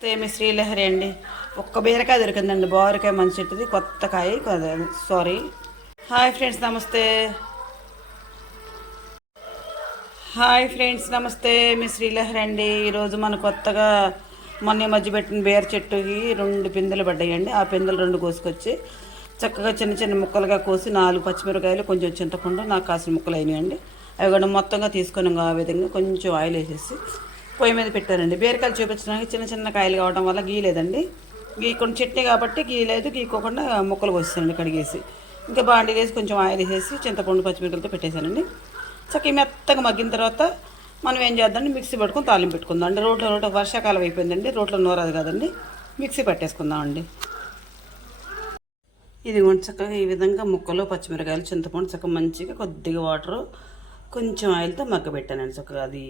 ఏమి శ్రీలహరి అండి. ఒక్క బీరకాయ దొరికిందండి, బోరకాయ మంచి చెట్టుది, కొత్త కాయ. సారీ. హాయ్ ఫ్రెండ్స్, నమస్తే. మీ శ్రీలహరి అండి. ఈరోజు మన కొత్తగా మొన్న మధ్య పెట్టిన బీర చెట్టుకి 2 పిందెలు పడ్డాయండి. ఆ పిందెలు 2 కోసుకొచ్చి చక్కగా చిన్న చిన్న ముక్కలుగా కోసి 4 పచ్చిమిరకాయలు, కొంచెం చింతపండు, నాకు కాసిన ముక్కలు అయినాయండి. అవి కూడా మొత్తంగా తీసుకొని ఆ విధంగా కొంచెం ఆయిల్ వేసేసి పొయ్యి మీద పెట్టానండి. బీరకాయలు చూపించడానికి చిన్న చిన్న కాయలు కావడం వల్ల గీయలేదండి. గీకొని చట్నీ కాబట్టి గీయలేదు, గీకోకుండా ముక్కలు కోసానండి కడిగేసి. ఇంకా బాండీ వేసి కొంచెం ఆయిల్ వేసేసి చింతపండు పచ్చిమిరకాయలతో పెట్టేశానండి. చక్కగా మెత్తగా మగ్గిన తర్వాత మనం ఏం చేద్దామండి, మిక్సీ పట్టుకొని తాలింపు పెట్టుకుందాం అండి. రోట్లో వర్షాకాలం అయిపోయిందండి, రోట్లో నూరదు కదండి, మిక్సీ పట్టేసుకుందామండి. ఇది చక్కగా ఈ విధంగా ముక్కలు, పచ్చిమిరకాయలు, చింతపండు చక్కగా మంచిగా కొద్దిగా వాటరు, కొంచెం ఆయిల్తో మగ్గబెట్టానండి. చక్కగా అది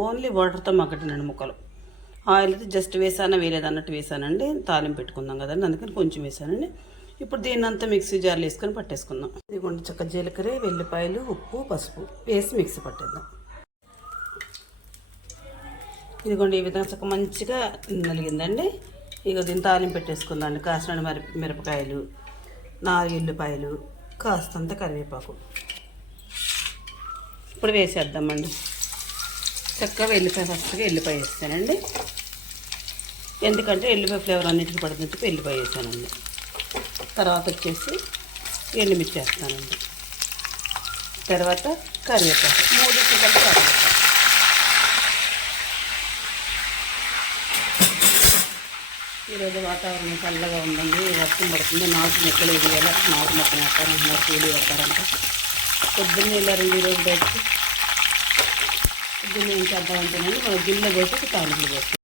ఓన్లీ వాటర్తో మగ్గటానండి ముక్కలు. ఆయిల్ అయితే జస్ట్ వేసానా వేయలేదు అన్నట్టు వేసానండి. తాలింపు పెట్టుకుందాం కదండి, అందుకని కొంచెం వేసానండి. ఇప్పుడు దీన్ని అంతా మిక్సీ జార్లు వేసుకొని పట్టేసుకుందాం. ఇదిగోండి చక్కగా జీలకర్ర, వెల్లిపాయలు, ఉప్పు, పసుపు వేసి మిక్సీ పట్టేద్దాం. ఇదిగోండి ఈ విధంగా చక్కగా మంచిగా నలిగిందండి. ఇక దీన్ని తాలింపు పెట్టేసుకుందాం అండి. కాసిన మిరపకాయలు, 4 ఉల్లిపాయలు, కాస్తంత కరివేపాకు ఇప్పుడు వేసేద్దామండి. చక్కగా ఫస్ట్గా ఎల్లిపాయ వేస్తానండి, ఎందుకంటే ఎల్లిపాయ ఫ్లేవర్ అన్నిటికీ పడుతుంది. ఎల్లిపాయ వేసానండి. తర్వాత వచ్చేసి ఎండుమిర్చి వేస్తానండి. తర్వాత కరివేపాకు, 3 కలిపి కరివేపాకు. ఈరోజు వాతావరణం చల్లగా ఉందండి, వర్షం పడుతుంది. నాటు మొక్కలు వేయాలి, నాటు మొక్కలు వేస్తారంటున్నారు, కూలి వేస్తారంట. పొద్దున్నే వెళ్ళారండి ఈరోజు బయటకి. పొద్దున్నే ఏం చేద్దామంటేనండి, మనం గిన్నె పోసి తాలింపు పోస్తాం.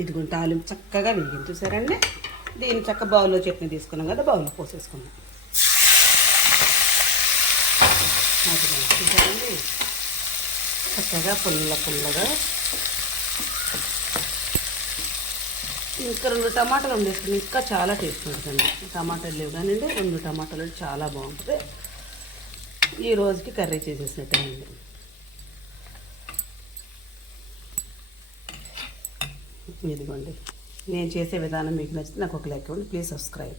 ఇదిగోండి తాలింపు చక్కగా వేగింది చూసారండి. దీన్ని చక్క బౌల్లో చట్నీ తీసుకున్నాం కదా, బౌల్లో పోసేసుకున్నాం. చూసారండి చక్కగా పుల్లగా. ఇంకా 2 టమాటాలు వండేసుకుని ఇంకా చాలా టేస్ట్ ఉంటుందండి. టమాటాలు లేవు కానీ 2 టమాటాలు చాలా బాగుంటుంది. ఈ రోజుకి కర్రీ చేసేసినట్టేనండి. ఇదిగోండి నేను చేసే విధానం మీకు నచ్చితే నాకు ఒక లైక్ ఇవ్వండి. Please subscribe.